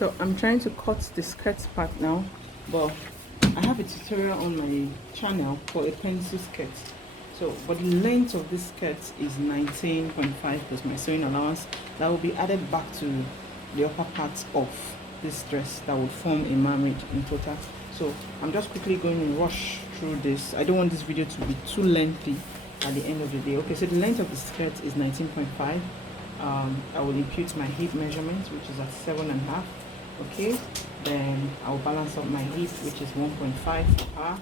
So I'm trying to cut the skirt part now, but I have a tutorial on my channel for a pencil skirt. So, but the length of this skirt is 19.5 plus my sewing allowance. That will be added back to the upper part of this dress that will form a mermaid in total. So I'm just quickly going to rush through this. I don't want this video to be too lengthy at the end of the day. Okay, so the length of the skirt is 19.5. I will impute my hip measurement, which is at 7.5. Okay, then I'll balance up my hip, which is 1.5.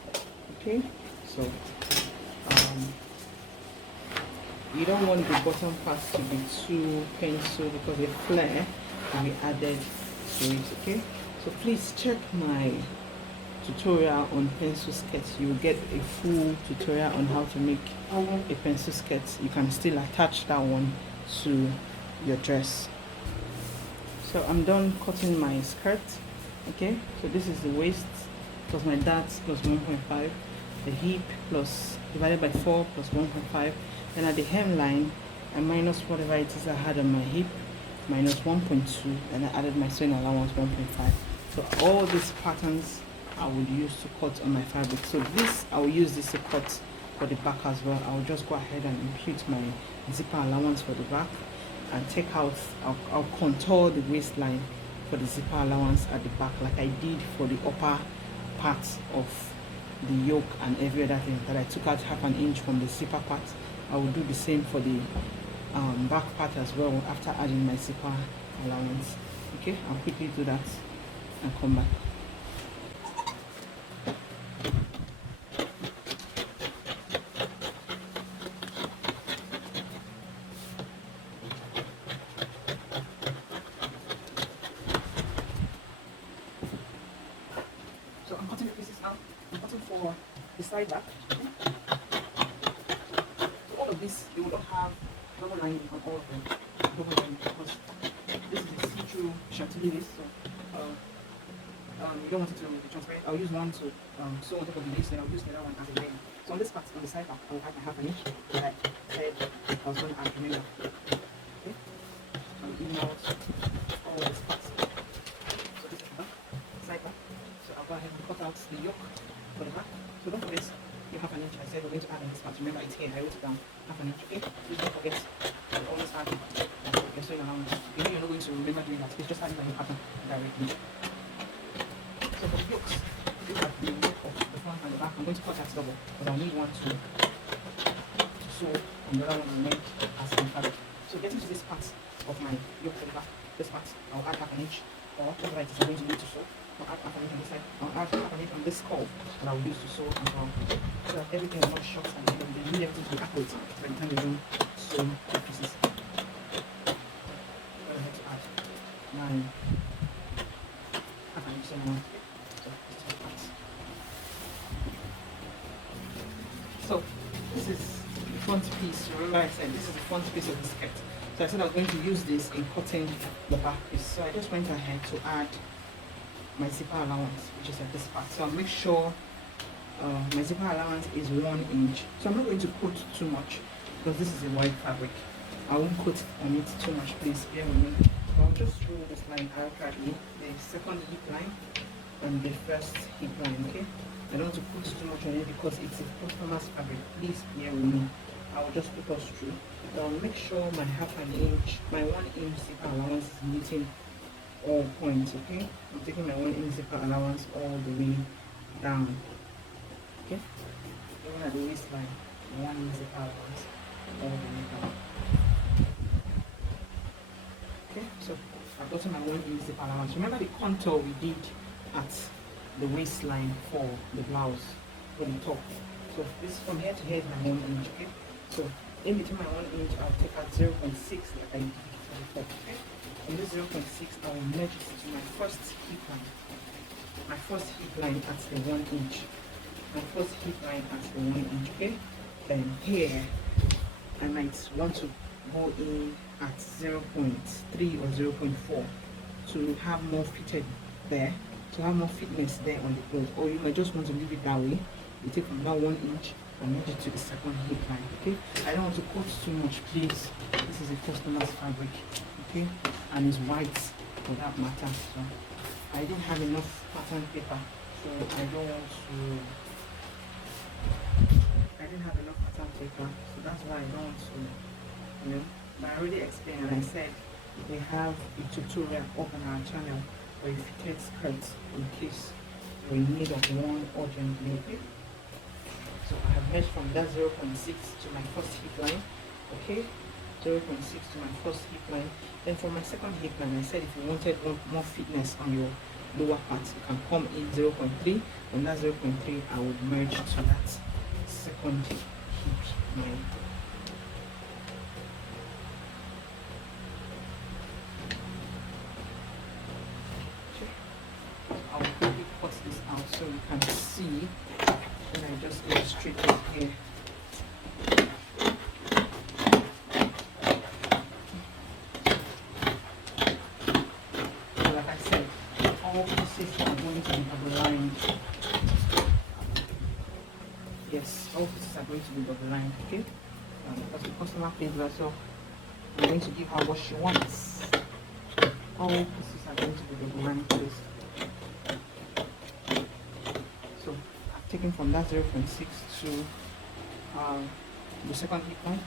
Okay, so you don't want the bottom part to be too pencil because the flare will be added to it. Okay, so please check my tutorial on pencil skirts. You will get a full tutorial on how to make a pencil skirt. You can still attach that one to your dress. So I'm done cutting my skirt. Okay, so this is the waist plus my darts plus 1.5, the hip plus divided by 4 plus 1.5. Then at the hemline I minus whatever it is I had on my hip, minus 1.2, and I added my sewing allowance 1.5. So all these patterns I would use to cut on my fabric. So this, I will use this to cut for the back as well. I'll just go ahead and impute my zipper allowance for the back and take out, I'll contour the waistline for the zipper allowance at the back like I did for the upper part of the yoke and every other thing that I took out 1/2 inch from the zipper part. I will do the same for the back part as well after adding my zipper allowance. Okay, I'll quickly do that and come back. So I'm cutting the pieces now. I'm cutting for the side back. So all of this, you will not have double lining on all of them. Double lining because this is a see-through chantilly lace, so you don't want it to be transparent. I'll use one to sew on top of the lace, then I'll use the other one as a layer. So on this part, on the side back, I'll add my 1/2 inch that I said I was going to add, remember. Okay? I'll even out all of this part. So this is the back, side back. So I'll go ahead and cut out the yoke for the back. So don't forget your 1/2 inch I said we're going to add on this part. Remember it's here, I wrote it down. 1/2 inch, okay? Please don't forget to always add your sewing allowance. You know you're not going to remember doing that. It's just adding your pattern directly. So for the yokes, these are the yoke of the front and the back. I'm going to cut that double because I'll need one to sew on the other one and make as my fabric. So getting to this part of my yoke for the back, this part, I'll add 1/2 inch or whatever it is I'm going to need to sew. I'll add 1/2 inch on this side. I'll add 1/2 inch on this curve that I will use to sew as well. So that everything is not short and then they need everything to be accurate by the time you do sew the pieces. Go ahead to add my 1/2 inch sewn on. So this is the front piece. Remember I said this is the front piece of the skirt. So I said I was going to use this in cutting the back piece. So I just went ahead to add my zipper allowance, which is at this part. So I'll make sure my zipper allowance is 1 inch. So I'm not going to put too much because this is a white fabric. I won't put on it too much, please bear with me. So I'll just draw this line accurately, the second hip line and the first hip line, okay? I don't want to put too much on it because it's a customer's fabric. Please bear with me. I will just put us through. I'll make sure my 1/2 inch, my 1 inch zipper allowance is meeting all points, okay? I'm taking my 1 inch zipper allowance all the way down, okay? Even at the waistline, 1 inch zipper allowance all the way down. Okay, so I've gotten my 1 inch zipper allowance. Remember the contour we did at the waistline for the blouse, for the top. So this from here to here is my 1 inch, okay? So in between my 1 inch, I'll take out 0.6 like I did before, okay? From this 0.6, I will merge it to my first hip line. My first hip line at the 1 inch. My first hip line at the 1 inch, okay? Then here, I might want to go in at 0.3 or 0.4 to have more fitted there, to have more fitness there on the clothes. Or you might just want to leave it that way. You take from that 1 inch and merge it to the second hip line, okay? I don't want to cut too much, please. This is a customer's fabric, okay? And it's white for that matter. So I didn't have enough pattern paper, so I don't want to. I didn't have enough pattern paper, so that's why I don't want to. But I already explained, and I said we have a tutorial up on our channel for a fitted skirt in case you're in need of one urgently. Okay? So I have measured from that 0.6 to my first hip line. Okay, 0.6 to my first hip line. Then for my second hip line, I said if you wanted more fitness on your lower part, you can come in 0.3. From that 0.3, I would merge to that second hip line. I'll quickly cut this out so you can see, and I just illustrate it here. So like I said, all pieces are going to be double lined. Yes, all pieces are going to be double lined, okay? Because the customer pays well, so I'm going to give her what she wants. All pieces are going to be double lined, please. So I've taken from that 0.6 to the second hip line.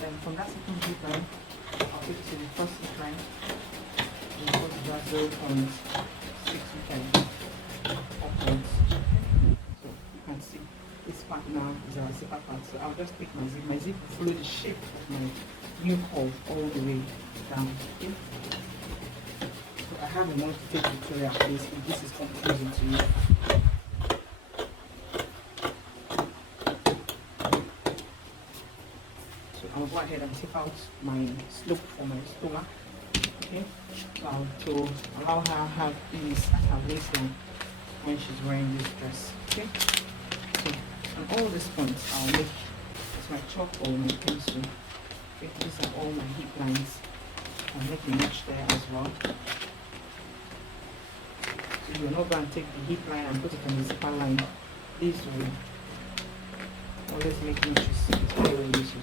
Then from that second hip line, I'll take it to the first hip line. And go to that 0.6 hip upwards. So you can see this part now is our zipper part. So I'll just take my zip. My zip will follow the shape of my new curve all the way down. Okay? So I have a more detailed tutorial please if this is confusing to you. So I'll go ahead and take out my slope for my stomach. Okay? To allow her have ease at her waistline when she's wearing this dress. Okay? So on all these points I'll make it's my chalk or my pencil. Okay, these are all my hip lines. I'll make a notch there as well. So you're not going to take the hip line and put it on the zipper line. This way. Always make notches. So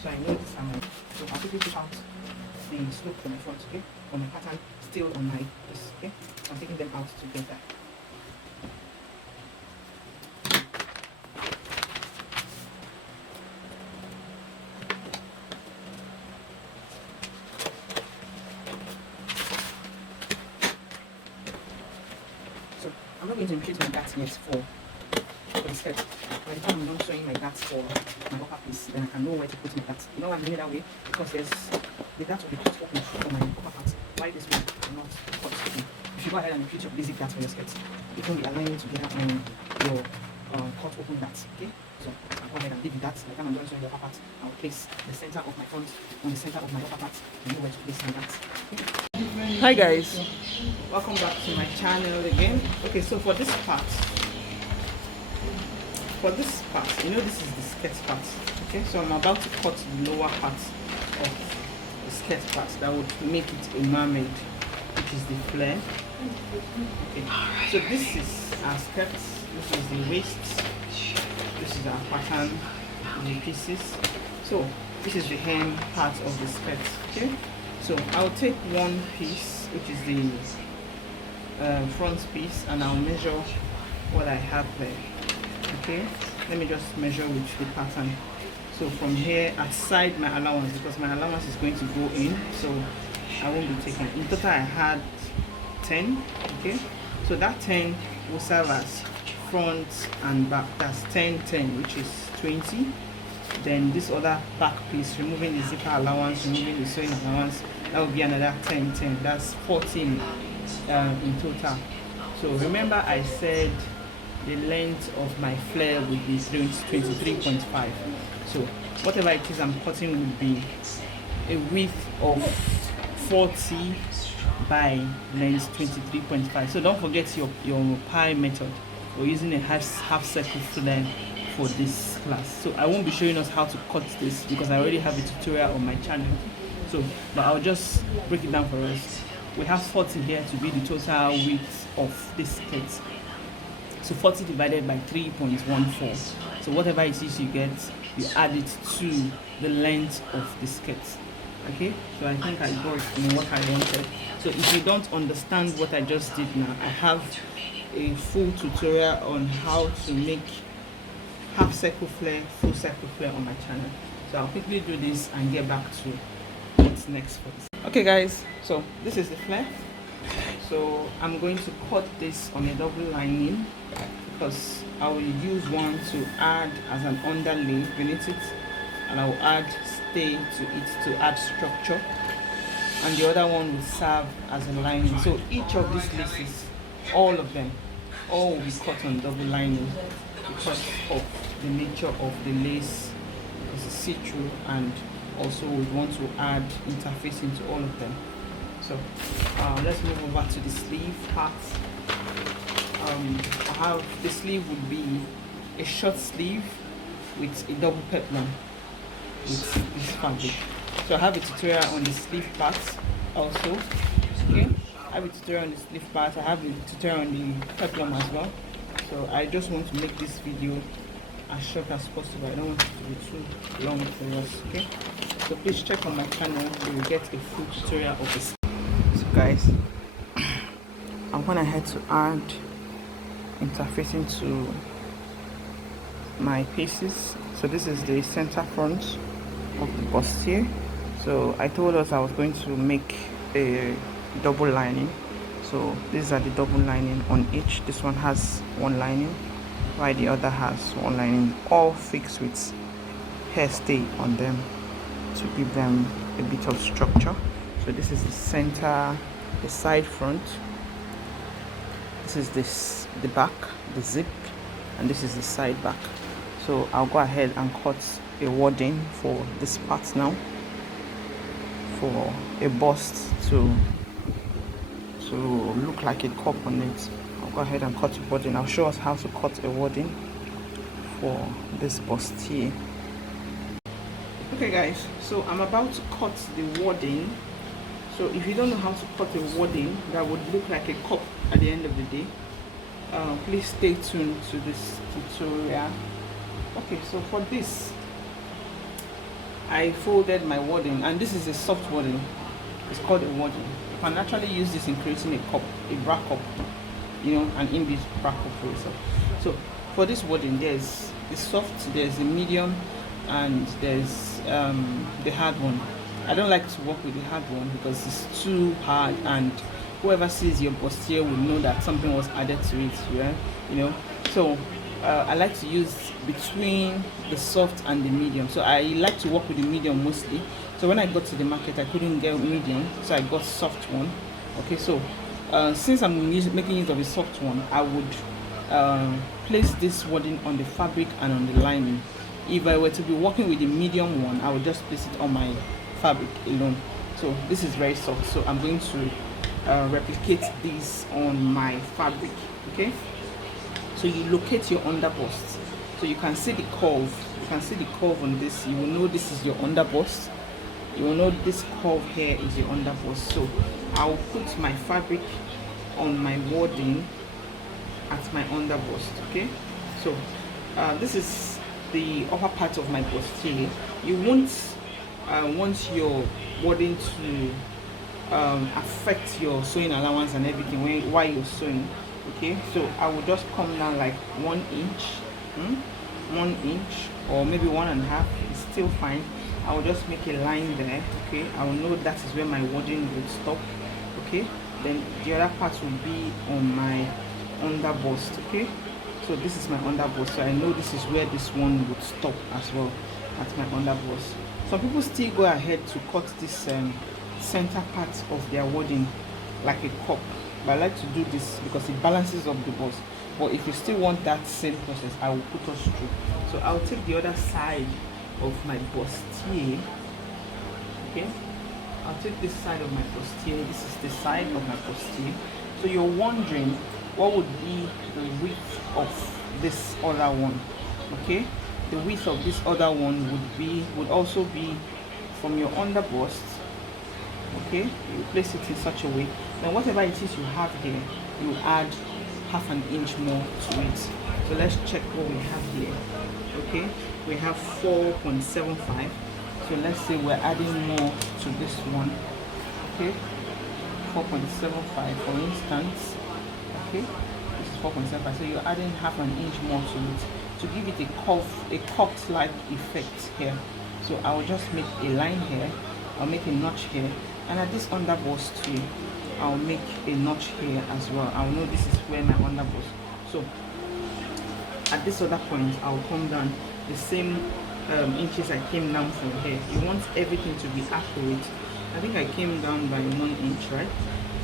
I know this I'm like, so I'll quickly take out the slope from my front, okay? On my pattern still on my this, okay? I'm taking them out together. So I'm not going to increase my gaps yet for the skirt. By the time I'm done showing my gaps for my upper piece, then I can know where to put my gaps. You know why I'm doing it that way? Because there's the gaps will be cut open for my upper part. Why this one not cut open? If you go ahead and repeat your basic gaps for your skirt, it won't be allowing you to get your cut open gaps. Okay? So I'll go ahead and leave the gaps. By the time I'm done showing the upper part, I'll place the center of my front on the center of my upper part and know where to place my gaps. Okay? Hi guys, welcome back to my channel again. Okay, so for this part, you know this is the skirt part. Okay, so I'm about to cut the lower part of the skirt part that would make it a mermaid, which is the flare. Okay, so this is our skirt, this is the waist, this is our pattern, the pieces. So this is the hem part of the skirt. Okay, so I'll take one piece, which is the front piece, and I'll measure what I have there. Okay, let me just measure with the pattern. So from here, aside my allowance, because my allowance is going to go in, so I won't be taking. In total, I had 10. Okay, so that 10 will serve as front and back. That's 10, 10, which is 20. Then this other back piece, removing the zipper allowance, removing the sewing allowance, that will be another 10, 10. That's 14 in total. So remember, I said the length of my flare would be 23.5. So whatever it is I'm cutting would be a width of 40 by length 23.5. So don't forget your pie method. We're using a half circle flare for this class. So I won't be showing us how to cut this because I already have a tutorial on my channel. So but I'll just break it down for us. We have 40 here to be the total width of this skirt. So 40 divided by 3.14. So whatever it is you get, you add it to the length of the skirt. Okay, so I think I got what I wanted. So if you don't understand what I just did now, I have a full tutorial on how to make half circle flare, full circle flare on my channel. So I'll quickly do this and get back to what's next for this. Okay guys, so this is the flare. So I'm going to cut this on a double lining because I will use one to add as an underlay beneath it, and I will add stay to it to add structure, and the other one will serve as a lining. So each of these laces, all of them, all will be cut on double lining because of the nature of the lace, because it's see-through, and also we want to add interfacing to all of them. So let's move over to the sleeve part. I have the sleeve would be a short sleeve with a double peplum with this fabric. So I have a tutorial on the sleeve part also. Okay, I have a tutorial on the sleeve part. I have a tutorial on the peplum as well. So I just want to make this video as short as possible. I don't want it to be too long for us. Okay, so please check on my channel. You will get a full tutorial of this. So guys, I'm gonna head to add interfacing to my pieces. So this is the center front of the bustier. So I told us I was going to make a double lining. So these are the double lining on each. This one has one lining, while the other has one lining, all fixed with hairstay on them to give them a bit of structure. So this is the center, the side front. This is the back, the zip, and this is the side back. So I'll go ahead and cut a wording for this part now, for a bust to look like a cup on it. I'll go ahead and cut a wording. I'll show us how to cut a wording for this bust here. Okay guys, so I'm about to cut the wording. So if you don't know how to cut a wording that would look like a cup at the end of the day, please stay tuned to this tutorial. Okay, so for this, I folded my wording, and this is a soft wording. It's called a wording. You can actually use this in creating a cup, a bra cup, you know, an in-bit bra cup for yourself. So for this wording, there's the soft, there's the medium, and there's the hard one. I don't like to work with the hard one because it's too hard, and whoever sees your bustier will know that something was added to it, yeah, you know. So I like to use between the soft and the medium. So I like to work with the medium mostly. So when I got to the market, I couldn't get medium, so I got soft one. Okay, so since I'm making use of a soft one, I would place this wording on the fabric and on the lining. If I were to be working with the medium one, I would just place it on my fabric alone. So this is very soft, so I'm going to replicate this on my fabric. Okay, so you locate your underbust, so you can see the curve. You can see the curve on this. You will know this is your underbust. You will know this curve here is your underbust. So I'll put my fabric on my wording at my underbust. Okay, so this is the upper part of my bustier. You won't want your wording to affect your sewing allowance and everything while you're sewing. Okay, so I will just come down like 1 inch, 1 inch, or maybe 1.5. It's still fine. I will just make a line there. Okay, I will know that is where my wording will stop. Okay, then the other part will be on my underbust. Okay, so this is my underbust, so I know this is where this one would stop as well, at my underbust. Some people still go ahead to cut this center part of their wording like a cup, but I like to do this because it balances up the bust. But if you still want that same process, I will put us through. So I'll take the other side of my bustier. Okay, I'll take this side of my bustier. This is the side of my bustier. So you're wondering what would be the width of this other one. Okay, the width of this other one would also be from your underbust. Okay, you place it in such a way, then whatever it is you have here, you add 1/2 inch more to it. So let's check what we have here. Okay, we have 4.75, So let's say we're adding more to this one, okay, 4.75 for instance, okay, this is 4.75, so you're adding half an inch more to it to give it a cupped like effect here. So I'll just make a line here, I'll make a notch here, and at this underbust too, I'll make a notch here as well. I'll know this is where my underbust. So at this other point, I'll come down the same inches I came down from here. You want everything to be accurate. I think I came down by 1 inch, right?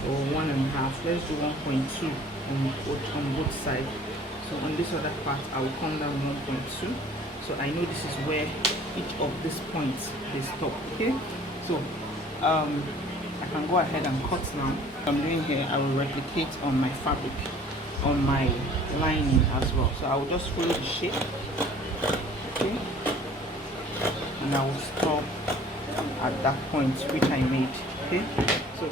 Or 1.5. Let's do 1.2 on both sides. So on this other part, I will come down 1.2. So I know this is where each of these points they stop. Okay. So I can go ahead and cut now. What I'm doing here, I will replicate on my fabric, on my lining as well. So I will just follow the shape. Okay. And I will stop at that point which I made. Okay, so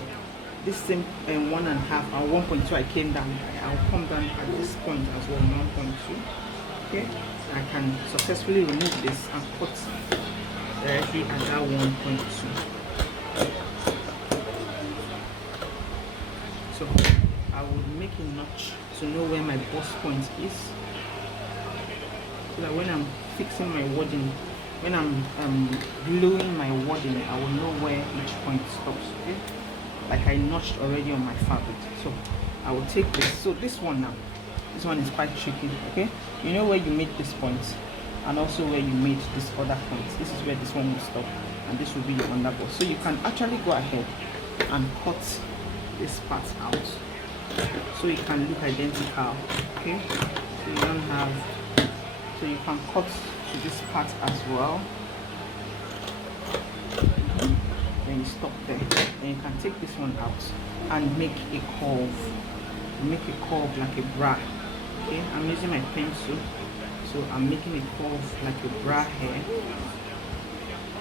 this same 1.5 or 1.2 I came down, I'll come down at this point as well, 1.2. okay, I can successfully remove this and cut directly at that 1.2. So I will make a notch to know where my bust point is, so that when I'm fixing my wording, when I'm gluing my wording, I will know where each point stops. Okay, like I notched already on my fabric. So I will take this. So this one now, this one is quite tricky. Okay, you know where you made this point and also where you made this other point. This is where this one will stop, and this will be your underbust. So you can actually go ahead and cut this part out so it can look identical. Okay, so you don't have, so you can cut to this part as well. Then you stop there. Then you can take this one out and make a curve. Make a curve like a bra. Okay, I'm using my pencil, so I'm making a curve like a bra here.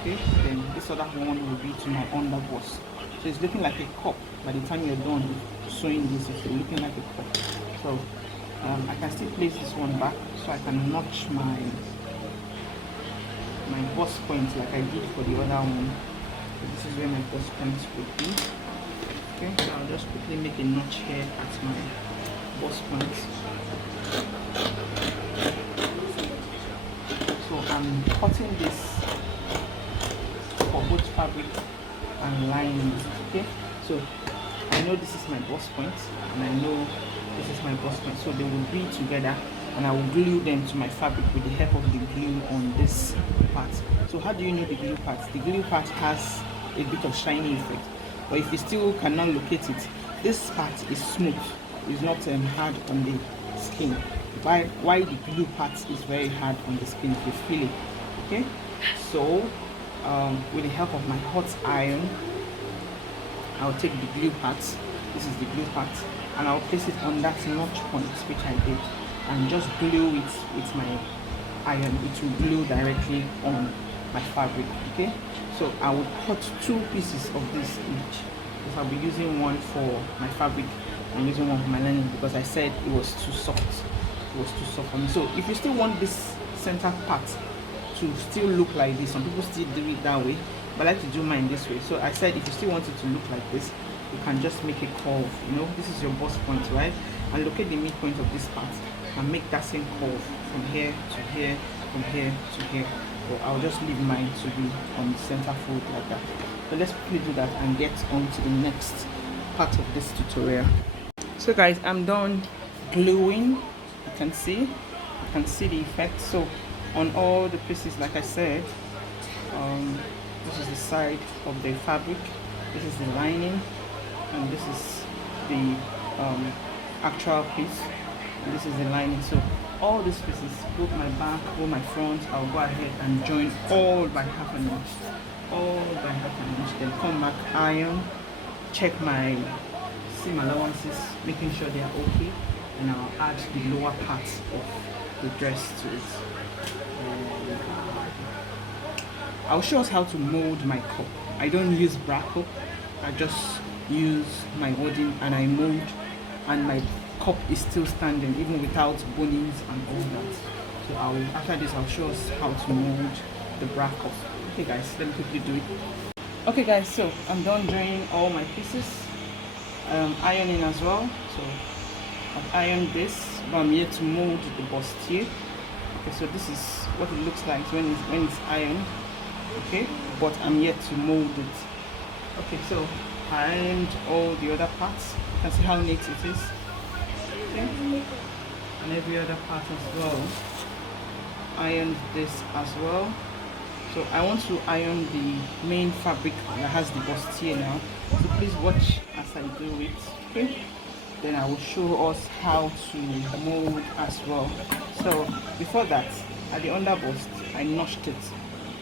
Okay, then this other one will be to my underbust. So it's looking like a cup. By the time you're done sewing this, it's looking like a cup. So I can still place this one back so I can notch my bust point like I did for the other one. So this is where my bust point would be. Okay, so I'll just quickly make a notch here at my bust point. So I'm cutting this for both fabric and lining. Okay, so I know this is my bust point and I know this is my bust point, so they will be together, and I will glue them to my fabric with the help of the glue on this part. So how do you know the glue part? The glue part has a bit of shiny effect, but if you still cannot locate it, this part is smooth, it's not hard on the skin. Why the glue part is very hard on the skin, if you feel it. Okay, so with the help of my hot iron, I'll take the glue part. This is the glue part, and I'll place it on that notch point which I did, and just glue it with my iron. It will glue directly on my fabric. Okay, so I will cut 2 pieces of this each, because I'll be using one for my fabric and using one for my lining, because I said it was too soft. It was too soft for me. So if you still want this center part to still look like this, some people still do it that way, but I like to do mine this way. So I said if you still want it to look like this, you can just make a curve. You know, this is your bust point, right? And locate the midpoint of this part and make that same curve from here to here, from here to here. So I'll just leave mine to be on the center fold like that. So let's quickly do that and get on to the next part of this tutorial. So guys, I'm done gluing. You can see the effect. So on all the pieces, like I said, this is the side of the fabric, this is the lining, and this is the actual piece, and this is the lining. So all these pieces, both my back, both my front, I'll go ahead and join all by half an inch, then come back, iron, check my seam allowances, making sure they are okay, and I'll add the lower part of the dress to it. I'll show us how to mold my cup. I don't use bra cup, I just use my wording and I mold, and my cup is still standing even without bonings and all that. So after this I'll show us how to mold the bra cup. Okay guys, let me quickly do it. Okay guys, so I'm done doing all my pieces, ironing as well. So I've ironed this, but I'm here to mold the bustier. Okay, so this is what it looks like when it's ironed. Okay, but I'm yet to mold it. Okay, so I ironed all the other parts. You can see how neat it is. Okay, and every other part as well. Ironed this as well. So I want to iron the main fabric that has the bustier now. So please watch as I do it. Okay, then I will show us how to mold as well. So before that, at the underbust, I notched it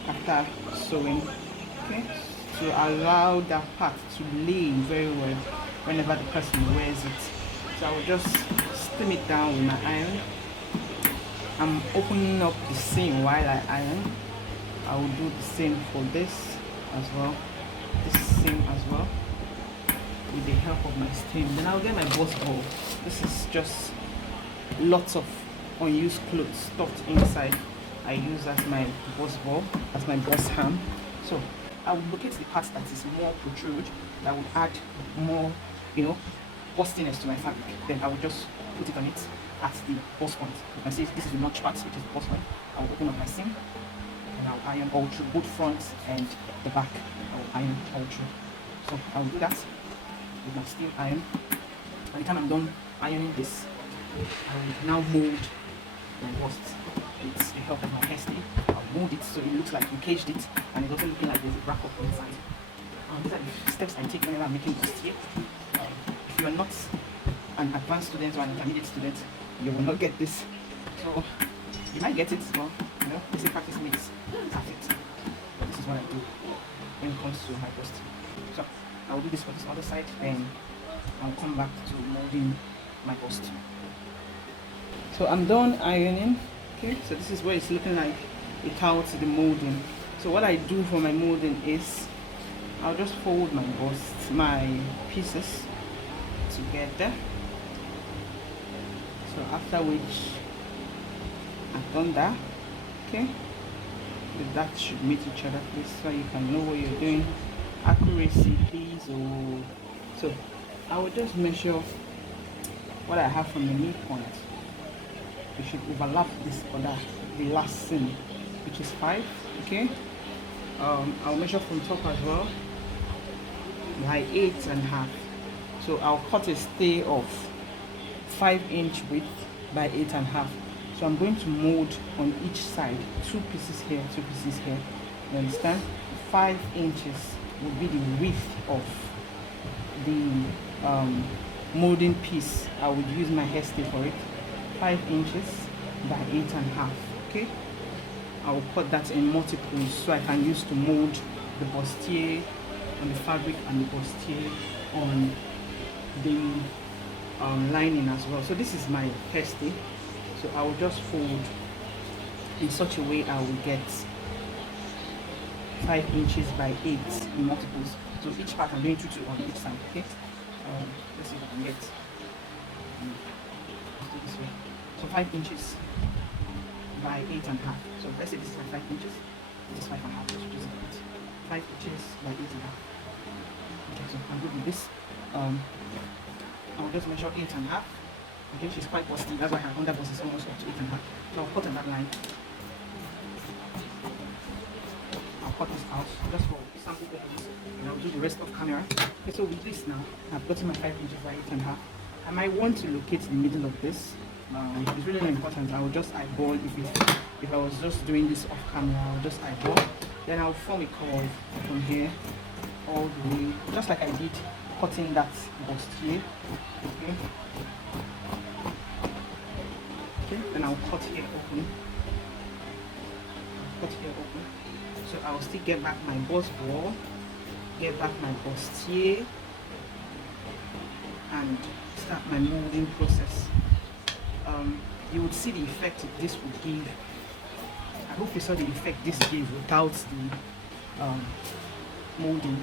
after sewing, okay, to allow that part to lay very well whenever the person wears it. So I will just steam it down with my iron. I'm opening up the seam while I iron. I will do the same for this as well, this seam as well, with the help of my steam. Then I'll get my boss ball. This is just lots of unused clothes stuffed inside. I use as my boss ball, as my boss ham. So I will locate the part that is more protrude, that would add more, bustiness to my fabric. Then I will just put it on it at the boss point. You can see this is the notch part, which is the boss point. I will open up my seam and I'll iron all through, both front and the back. I will iron all through. So I will do that with my steel iron. By the time I'm done ironing this, I will now mold my bust with the help of my hair steel. I'll mold it so it looks like we caged it, and it's also looking like there's a wrap up inside. These are the steps I take whenever I'm making bustier. If you are not an advanced student or an intermediate student, you will not get this. So you might get it, but they say practice makes perfect. But this is what I do when it comes to my bust. So I will do this for this other side, then I'll come back to molding my bust. So I'm done ironing. Okay, so this is what it's looking like without the molding. So what I do for my molding is I'll just fold my bust, my pieces together. So after which I've done that, okay, that should meet each other, please, so you can know what you're doing. Accuracy, please. Oh, so I will just measure what I have from the midpoint. We should overlap this other, the last seam, which is 5. Okay, I'll measure from top as well by 8.5. So I'll cut a stay of 5-inch width by 8.5. So I'm going to mold on each side, 2 pieces here, 2 pieces here. You understand? 5 inches will be the width of the molding piece. I would use my hair stay for it. 5 inches by 8.5. Okay, I will cut that in multiples so I can use to mold the bustier on the fabric and the bustier on the lining as well. So this is my hair stay. So I will just fold in such a way I will get 5 inches by 8 in multiples. So each part I'm doing 2 on each side. Okay, let's see if I can get. Let's do this way. So 5 inches by 8.5. So let's say this is my 5 inches. This is 5.5. Let's reduce it. 5 inches by 8.5. Okay, so I'm good with this. I'll just measure 8.5. Okay, she's quite busty. That's why her underbust is almost up to 8.5. So I'll cut on that line. I'll cut this out just for sample purposes, and I'll do the rest of camera. Okay, so with this now, I've gotten my 5 inches by 8.5. I might want to locate the middle of this. It's really not important. I will just eyeball. If I was just doing this off camera, I'll just eyeball. Then I'll form a curve from here all the way, just like I did cutting that bust here. Okay. Okay. Then I'll cut here open. Cut here open. So I'll still get back my bust ball, get back my bustier, and start my molding process. You would see the effect this would give. I hope you saw the effect this gave without the molding.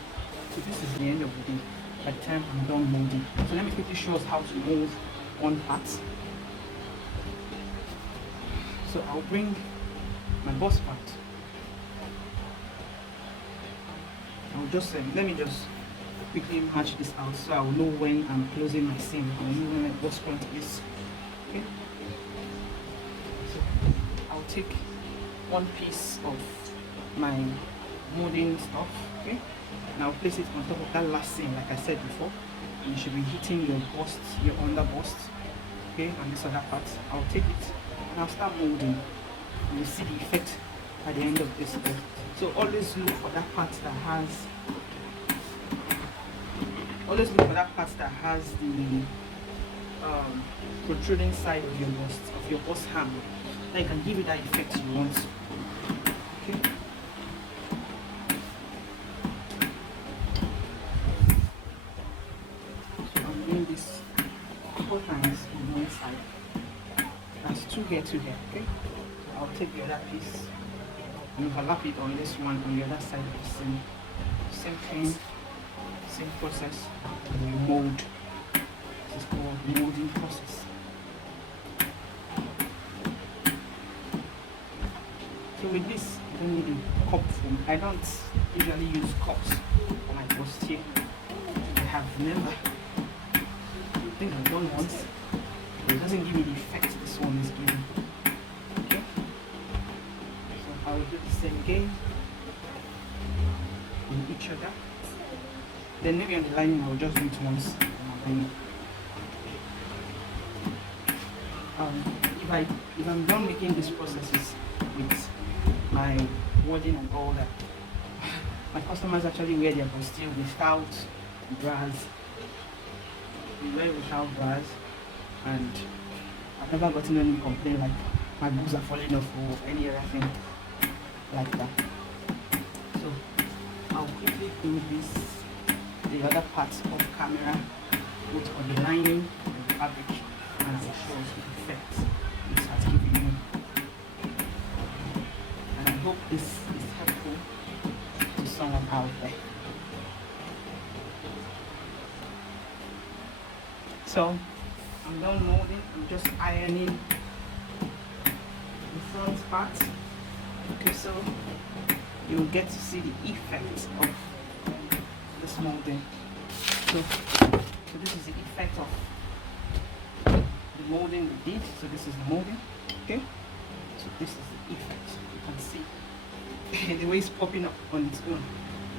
So this is the end of the day by the time I'm done molding. So let me quickly show us how to mold one part. So I'll bring my bust part I'll just let me just quickly match this out so I'll know when I'm closing my seam. I'll know when my bust point is. Okay. So I'll take one piece of my molding stuff, okay, and I'll place it on top of that last seam like I said before. And you should be hitting your bust, your under bust, okay, and this other part. I'll take it and I'll start molding. And you see the effect at the end of this step. So always look for that part that has the protruding side of your bust ham. That you can give it that effect you want. Okay. So I'm doing this 4 times on one side. That's 2 here, 2 here. Okay. So I'll take the other piece and overlap it on this one on the other side of the seam. Same thing, same process. And you mold. This is called the molding process. So with this, I don't need a cup form. I don't usually use cups for my bust here. I have never. I think I've done once. But it doesn't give me the effect this one is giving. Okay. So I will do the same again in each other. Then maybe on the lining I will just do it once. If I'm done making these processes with my wording and all that, my customers actually wear their bustier without bras. They wear without bras, and I've never gotten any complaint like my boobs are falling off or any other thing like that. So I'll quickly do the other parts of camera, both on the lining and the fabric, and I'll show you the effects this has given me. And I hope this is helpful to someone out there. So I'm done molding. I'm just ironing the front part. Okay, so you'll get to see the effect of this molding. So this is the effect of the molding we did. So this is the molding. Okay, so this is the effect. You can see the way it's popping up on its own,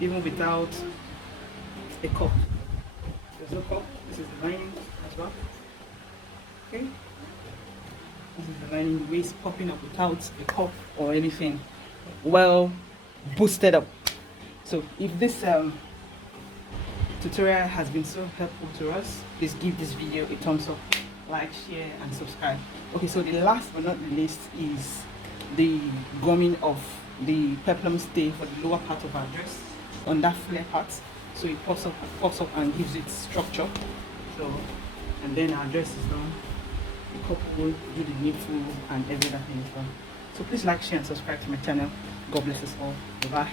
even without a cup. There's no cup. This is the lining as well. Okay, this is the lining, the way it's popping up without a cup or anything. Well boosted up. So if this tutorial has been so helpful to us, please give this video a thumbs up, like, share and subscribe. Okay, so the last but not the least is the gumming of the peplum stay for the lower part of our dress on that flare part, so it pops up and gives it structure. So, and then our dress is done. The couple will do the needful and every other thing is done. So please like, share and subscribe to my channel. God bless us all. Bye bye.